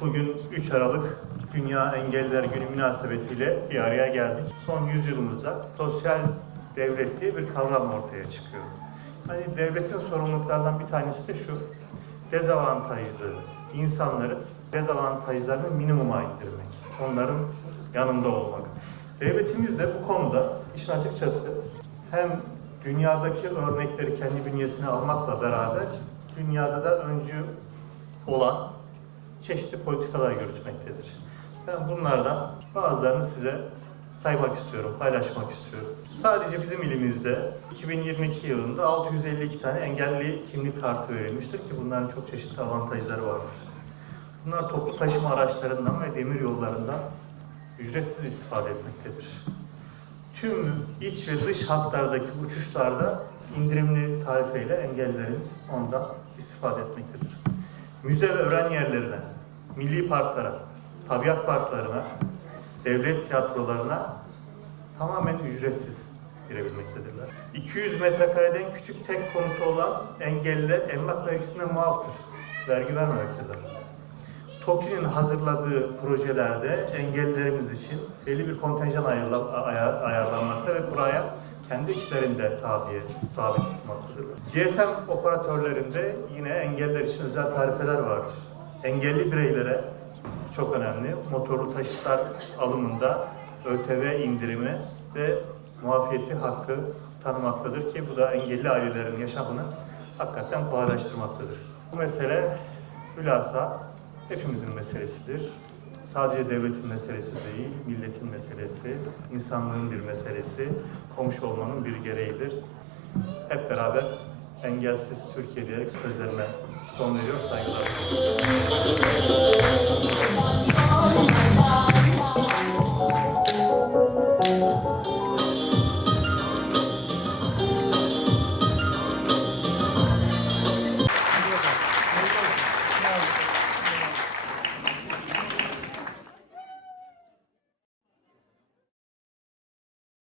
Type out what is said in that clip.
Bugün 3 Aralık Dünya Engelliler Günü münasebetiyle bir araya geldik. Son yüzyılımızda sosyal devlet diye bir kavram ortaya çıkıyor. Hani devletin sorumluluklarından bir tanesi de şu, dezavantajlı insanların dezavantajlarını minimuma indirmek, onların yanında olmak. Devletimiz de bu konuda işin açıkçası hem dünyadaki örnekleri kendi bünyesine almakla beraber dünyada da öncü olan çeşitli politikalar yürütmektedir. Ben bunlardan bazılarını size saymak istiyorum, paylaşmak istiyorum. Sadece bizim ilimizde 2022 yılında 652 tane engelli kimlik kartı verilmiştir ki bunların çok çeşitli avantajları vardır. Bunlar toplu taşıma araçlarından ve demir yollarından ücretsiz istifade etmektedir. Tüm iç ve dış hatlardaki uçuşlarda indirimli tarifeyle engellilerimiz ondan istifade etmektedir. Müze ve öğren yerlerine, milli parklara, tabiat parklarına, devlet tiyatrolarına tamamen ücretsiz girebilmektedirler. 200 metrekareden küçük tek konutu olan engelliler emlak vergisinden muaftır. Vergi vermemektedirler. TOKİ'nin hazırladığı projelerde engellilerimiz için belli bir kontenjan ayarla- ayar- ayarlanmakta ve buraya kendi içlerinde tabi, tabi tutmaktadırlar. GSM operatörlerinde yine engelliler için özel tarifeler vardır. Engelli bireylere çok önemli motorlu taşıtlar alımında ÖTV indirimi ve muafiyeti hakkı tanımaktadır ki bu da engelli ailelerin yaşamını hakikaten kolaylaştırmaktadır. Bu mesele hülasa hepimizin meselesidir sadece devletin meselesi değil, milletin meselesi, insanlığın bir meselesi, komşu olmanın bir gereğidir. Hep beraber engelsiz Türkiye diyerek sözlerime son veriyor. Saygılar.